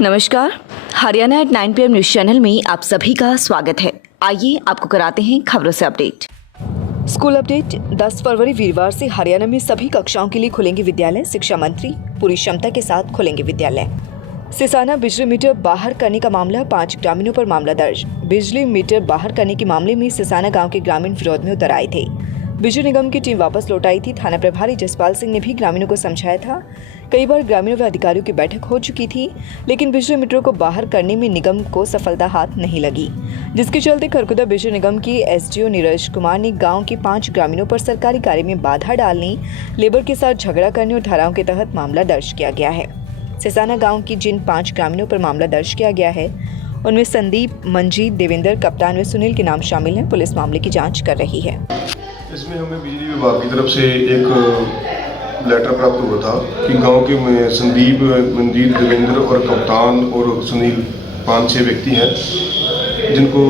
नमस्कार, Haryana at 9 PM news channel में आप सभी का स्वागत है। आइए आपको कराते हैं खबरों से अपडेट। School update. 10 फरवरी वीरवार से हरियाणा में सभी कक्षाओं के लिए खुलेंगे विद्यालय। शिक्षा मंत्री पूरी क्षमता के साथ खुलेंगे विद्यालय। सिसाना बिजली मीटर बाहर करने का मामला, 5 ग्रामीणों पर मामला दर्ज। बिजली मीटर बाहर करने के मामले में सिसाना गाँव के ग्रामीण विरोध में उतर आए थे। बिजली निगम की टीम वापस लौट आई थी। थाना प्रभारी जसपाल सिंह ने भी ग्रामीणों को समझाया था। कई बार ग्रामीणों व अधिकारियों की बैठक हो चुकी थी, लेकिन बिजली मीटरों को बाहर करने में निगम को सफलता हाथ नहीं लगी, जिसके चलते खरकुदा बिजली निगम की एसडीओ नीरज कुमार ने गांव के 5 ग्रामीणों पर सरकारी कार्य में बाधा डालने, लेबर के साथ झगड़ा करने और धाराओं के तहत मामला दर्ज किया गया है। सिसाना गाँव की जिन 5 ग्रामीणों पर मामला दर्ज किया गया है, उनमें संदीप, मंजीत, देवेंद्र, कप्तान व सुनील के नाम शामिल हैं। पुलिस मामले की जाँच कर रही है। इसमें हमें बिजली विभाग की तरफ से एक लेटर प्राप्त हुआ था कि गांव के में संदीप, मंजीत, देवेंद्र और कप्तान और सुनील 5-6 व्यक्ति हैं, जिनको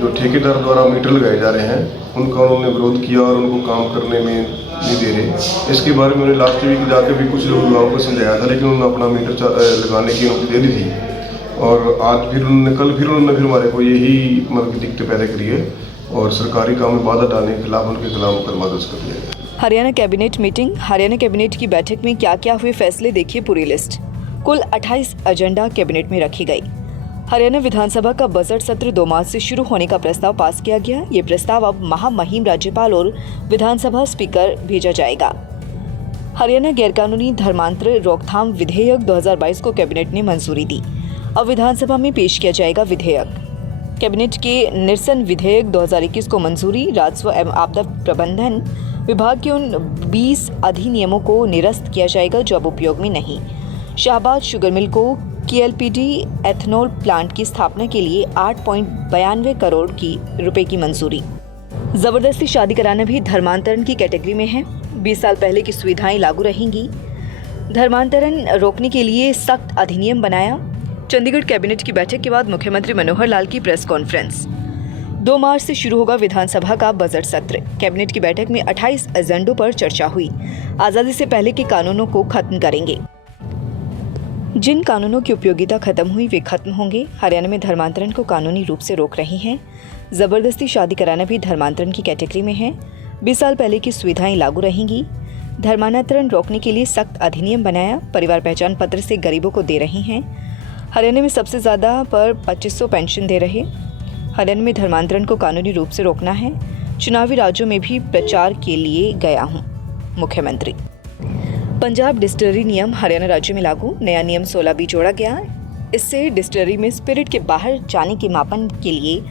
जो ठेकेदार द्वारा मीटर लगाए जा रहे हैं, उनका उन्होंने विरोध किया और उनको काम करने में नहीं दे रहे। इसके बारे में उन्होंने लास्ट वीक जाकर भी कुछ लोग गाँव को समझाया था, लेकिन उन्होंने अपना मीटर लगाने की उनको दे दी थी। और आज फिर उन्होंने हमारे को यही मतलब दिक्कत पैदा करी है और सरकारी काम में बाधा डालने के खिलाफ उनके खिलाफ मुकदमा दर्ज कर दिया गया। Haryana cabinet meeting. Haryana cabinet की बैठक में क्या क्या हुए फैसले, देखिए पूरी लिस्ट। कुल 28 एजेंडा कैबिनेट में रखी गई। हरियाणा विधानसभा का बजट सत्र 2 मार्च से शुरू होने का प्रस्ताव पास किया गया। ये प्रस्ताव अब महामहिम राज्यपाल और विधानसभा स्पीकर भेजा जाएगा। हरियाणा गैरकानूनी धर्मांतर रोकथाम विधेयक 2022 को कैबिनेट ने मंजूरी दी। अब विधानसभा में पेश किया जाएगा विधेयक। कैबिनेट के निरसन विधेयक 2021 को मंजूरी। राजस्व एवं आपदा प्रबंधन विभाग के उन 20 अधिनियमों को निरस्त किया जाएगा जो अब उपयोग में नहीं। शाहबाद शुगर मिल को KLPD एथनॉल प्लांट की स्थापना के लिए 8.92 करोड़ रुपए की मंजूरी। जबरदस्ती शादी कराना भी धर्मांतरण की कैटेगरी में है। 20 साल पहले की सुविधाएं लागू रहेंगी। धर्मांतरण रोकने के लिए सख्त अधिनियम बनाया। चंडीगढ़ कैबिनेट की बैठक के बाद मुख्यमंत्री मनोहर लाल की प्रेस कॉन्फ्रेंस। 2 मार्च से शुरू होगा विधानसभा का बजट सत्र। कैबिनेट की बैठक में 28 एजेंडों पर चर्चा हुई। आजादी से पहले के कानूनों को खत्म करेंगे। जिन कानूनों की उपयोगिता खत्म हुई वे खत्म होंगे। हरियाणा में धर्मांतरण को कानूनी रूप से रोक रही हैं। जबरदस्ती शादी कराना भी धर्मांतरण की कैटेगरी में है। 20 साल पहले की सुविधाएं लागू रहेंगी। धर्मांतरण रोकने के लिए सख्त अधिनियम बनाया। परिवार पहचान पत्र से गरीबों को दे रही हैं। हरियाणा में सबसे ज़्यादा पर 2500 पेंशन दे रहे। हरियाणा में धर्मांतरण को कानूनी रूप से रोकना है। चुनावी राज्यों में भी प्रचार के लिए गया हूं, मुख्यमंत्री। पंजाब डिस्टिलरी नियम हरियाणा राज्य में लागू। नया नियम 16B जोड़ा गया। इससे डिस्टिलरी में स्पिरिट के बाहर जाने के मापन के लिए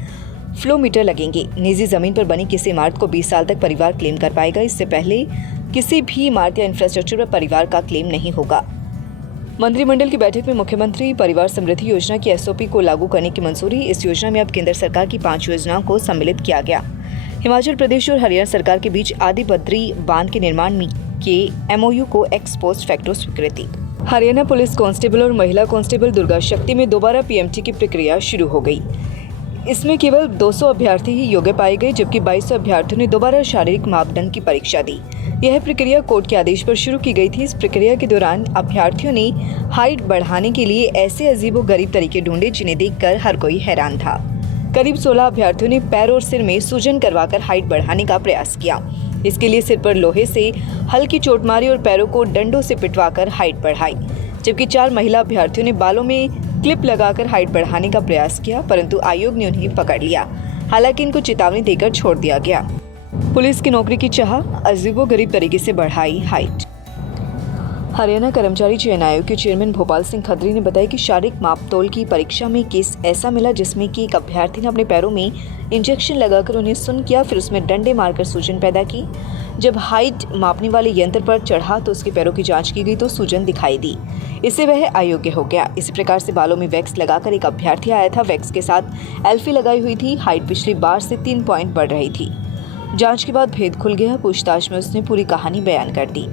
फ्लो मीटर लगेंगे। निजी जमीन पर बनी किसी इमारत को 20 साल तक परिवार क्लेम कर पाएगा। इससे पहले किसी भी इमारत या इंफ्रास्ट्रक्चर पर परिवार का क्लेम नहीं होगा। मंत्रिमंडल की बैठक में मुख्यमंत्री परिवार समृद्धि योजना की SOP को लागू करने की मंजूरी। इस योजना में अब केंद्र सरकार की 5 योजनाओं को सम्मिलित किया गया। हिमाचल प्रदेश और हरियाणा सरकार के बीच आदि बद्री बांध के निर्माण के MOU को एक्स पोस्ट फैक्टो स्वीकृति। हरियाणा पुलिस कांस्टेबल और महिला कांस्टेबल दुर्गा शक्ति में दोबारा PMT की प्रक्रिया शुरू हो गई। इसमें केवल 200 अभ्यर्थी ही योग्य पाए गए, जबकि 2200 अभ्यर्थियों ने दोबारा शारीरिक मापदंड की परीक्षा दी। यह प्रक्रिया कोर्ट के आदेश पर शुरू की गई थी। इस प्रक्रिया के दौरान अभ्यर्थियों ने हाइट बढ़ाने के लिए ऐसे अजीबोगरीब तरीके ढूंढे जिन्हें देखकर हर कोई हैरान था। करीब 16 अभ्यर्थियों ने पैर और सिर में सूजन करवाकर हाइट बढ़ाने का प्रयास किया। इसके लिए सिर पर लोहे से हल्की चोट मारी और पैरों को डंडों से पिटवाकर हाइट बढ़ाई, जबकि 4 महिला अभ्यर्थियों ने बालों में क्लिप लगाकर हाइट बढ़ाने का प्रयास किया, परंतु आयोग ने उन्हें पकड़ लिया। हालांकि इनको चेतावनी देकर छोड़ दिया गया। पुलिस की नौकरी की चाह, अजीबोगरीब तरीके से बढ़ाई हाइट। हरियाणा कर्मचारी चयन आयोग के चेयरमैन भोपाल सिंह खत्री ने बताया कि शारीरिक मापतोल की परीक्षा में केस ऐसा मिला जिसमें कि एक अभ्यर्थी ने अपने पैरों में इंजेक्शन लगाकर उन्हें सुन्न किया, फिर उसमें डंडे मारकर सूजन पैदा की। जब हाइट मापने वाले यंत्र पर चढ़ा तो उसके पैरों की जांच की गई तो सूजन दिखाई दी। इससे वह अयोग्य हो गया। इसी प्रकार से बालों में वैक्स लगाकर एक अभ्यर्थी आया था। वैक्स के साथ एल्फी लगाई हुई थी। हाइट पिछली बार से 3 पॉइंट बढ़ रही थी। जांच के बाद भेद खुल गया। पूछताछ में उसने पूरी कहानी बयान कर दी।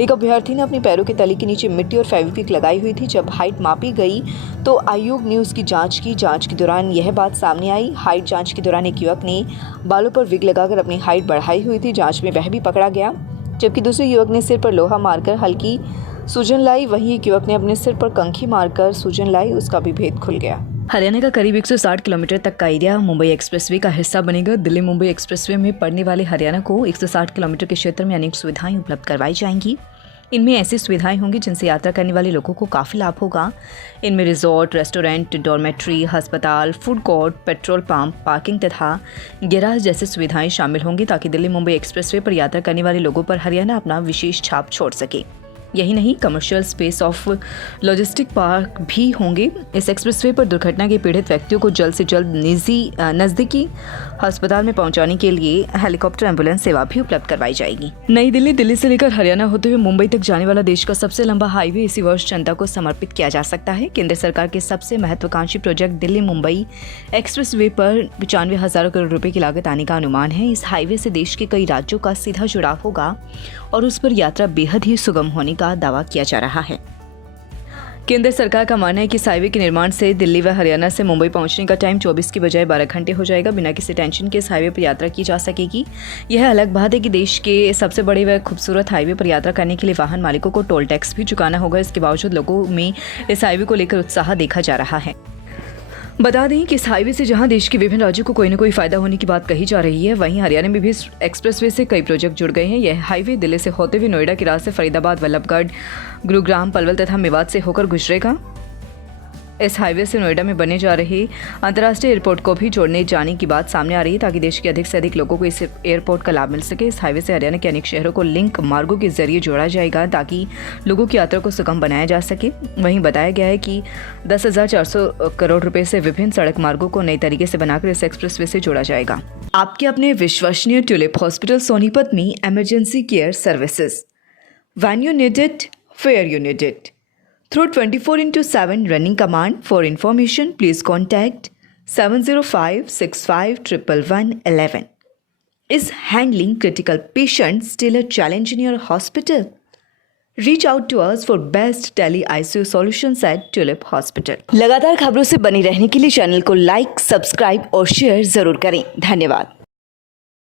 एक अभ्यर्थी ने अपने पैरों के तली के नीचे मिट्टी और फेविक्विक लगाई हुई थी। जब हाइट मापी गई तो आयोग ने उसकी जांच की। जांच के दौरान यह बात सामने आई। हाइट जांच के दौरान एक युवक ने बालों पर विग लगाकर अपनी हाइट बढ़ाई हुई थी। जांच में वह भी पकड़ा गया, जबकि दूसरे युवक ने सिर पर लोहा मारकर हल्की सूजन लाई, वहीं एक युवक ने अपने सिर पर कंघी मारकर सूजन लाई, उसका भी भेद खुल गया। हरियाणा का करीब 160 किलोमीटर तक का एरिया मुंबई एक्सप्रेसवे का हिस्सा बनेगा। दिल्ली मुंबई एक्सप्रेसवे में पड़ने वाले हरियाणा को 160 किलोमीटर के क्षेत्र में अनेक सुविधाएं उपलब्ध करवाई जाएंगी। इनमें ऐसी सुविधाएं होंगी जिनसे यात्रा करने वाले लोगों को काफ़ी लाभ होगा। इनमें रिजॉर्ट, रेस्टोरेंट, डॉर्मेट्री, अस्पताल, food court, petrol pump, parking तथा गैराज जैसी सुविधाएं शामिल होंगी ताकि दिल्ली मुंबई एक्सप्रेसवे पर यात्रा करने वाले लोगों पर हरियाणा अपना विशेष छाप छोड़ सके। यही नहीं, commercial space of logistic park भी होंगे। इस एक्सप्रेसवे पर दुर्घटना के पीड़ित व्यक्तियों को जल्द से जल्द नज़दीकी अस्पताल में पहुंचाने के लिए हेलीकॉप्टर एम्बुलेंस सेवा भी उपलब्ध करवाई जाएगी। नई दिल्ली से लेकर हरियाणा होते हुए मुंबई तक जाने वाला देश का सबसे लंबा हाईवे इसी वर्ष जनता को समर्पित किया जा सकता है। केंद्र सरकार के सबसे महत्वाकांक्षी प्रोजेक्ट दिल्ली मुंबई एक्सप्रेसवे पर 95,000 करोड़ रुपए की लागत आने का अनुमान है। इस हाईवे से देश के कई राज्यों का सीधा जुड़ाव होगा और उस पर यात्रा बेहद ही सुगम होने का दावा किया जा रहा है। केंद्र सरकार का मानना है कि इस हाईवे के निर्माण से दिल्ली व हरियाणा से मुंबई पहुंचने का टाइम 24 की बजाय 12 घंटे हो जाएगा। बिना किसी टेंशन के इस हाईवे पर यात्रा की जा सकेगी। यह अलग बात है कि देश के सबसे बड़े व खूबसूरत हाईवे पर यात्रा करने के लिए वाहन मालिकों को टोल टैक्स भी चुकाना होगा। इसके बावजूद लोगों में इस हाईवे को लेकर उत्साह देखा जा रहा है। बता दें कि इस हाईवे से जहां देश के विभिन्न राज्यों को कोई न कोई फायदा होने की बात कही जा रही है, वहीं हरियाणा में भी इस एक्सप्रेसवे से कई प्रोजेक्ट जुड़ गए हैं। यह हाईवे दिल्ली से होते हुए नोएडा के रास्ते फरीदाबाद, वल्लभगढ़, गुरुग्राम, पलवल तथा मेवात से होकर गुजरेगा। इस हाईवे से नोएडा में बने जा रहे अंतर्राष्ट्रीय एयरपोर्ट को भी जोड़ने जाने की बात सामने आ रही है ताकि देश के अधिक से अधिक लोगों को इस एयरपोर्ट का लाभ मिल सके। इस हाईवे से हरियाणा के अनेक शहरों को लिंक मार्गों के जरिए जोड़ा जाएगा ताकि लोगों की यात्रा को सुगम बनाया जा सके। वहीं बताया गया है कि 10,400 करोड़ रुपए से विभिन्न सड़क मार्गों को नई तरीके से बनाकर इस एक्सप्रेसवे से जोड़ा जाएगा। आपके अपने विश्वसनीय ट्यूलिप हॉस्पिटल सोनीपत में emergency care services. When you need it, where you need it. Through 24/7 running command. For information, please contact 705-65-11111. Is handling critical patients still a challenge in your hospital? Reach out to us for best tele ICU solutions at Tulip Hospital. लगातार खबरों से बने रहने के लिए channel को like, subscribe और share जरूर करें। धन्यवाद।